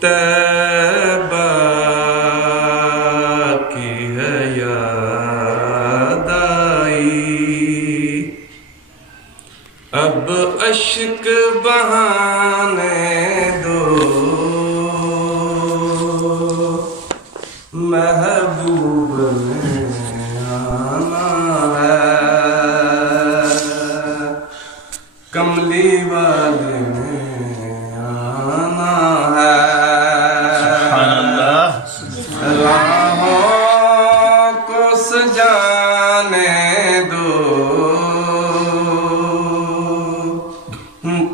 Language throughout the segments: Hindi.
तैबा की है याद आई, अब अश्क बहाने दो, महबूब ने आना है, कमली वाले ने आना है। सुभान अल्लाह। राहों को सजाने दो,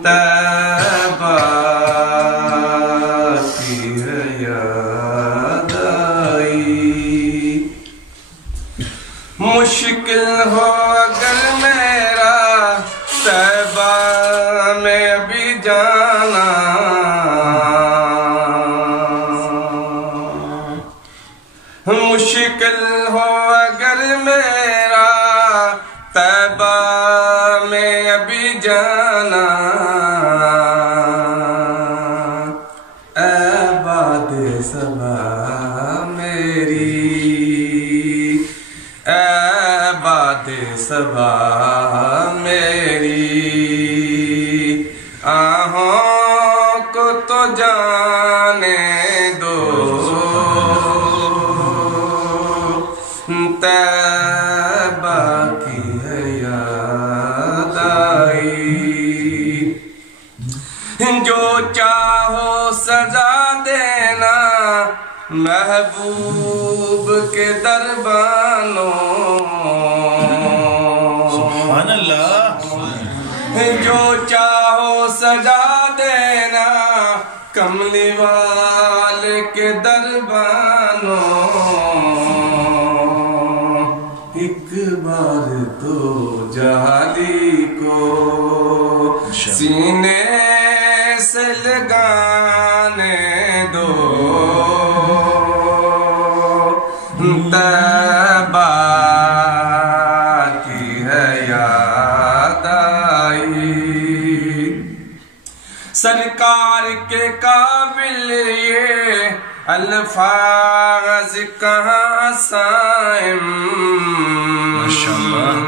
तैबा की है याद आई। मुश्किल हो अगर मेरा तैबा में अभी जाना, मुश्किल हो अगर मेरा तैबा में अभी जाना, ऐबाद सबा मेरी, ऐबाद सबा मेरी, आहों को तो जाने दो, तैबा की है याद आई। जो चाहो सजा देना महबूब के दरबानों, सुभान अल्लाह। जो चाहो सजा देना कमली वाले के दरबानों, एक बार तो जाली को सीने से लगाने दो, तैबा की है याद आई। सरकार के काबिल ये अल्फाज कहाँ साइम, माशाअल्लाह।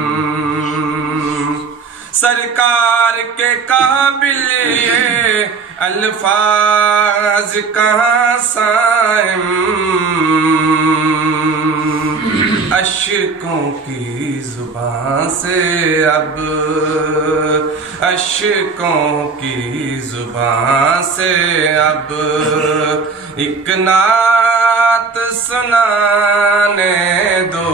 सरकार के काबिल ये अल्फाज कहाँ साइम, अश्कों की जुबान से अब, अश्कों की जुबान से अब एक नात सुनाने दो,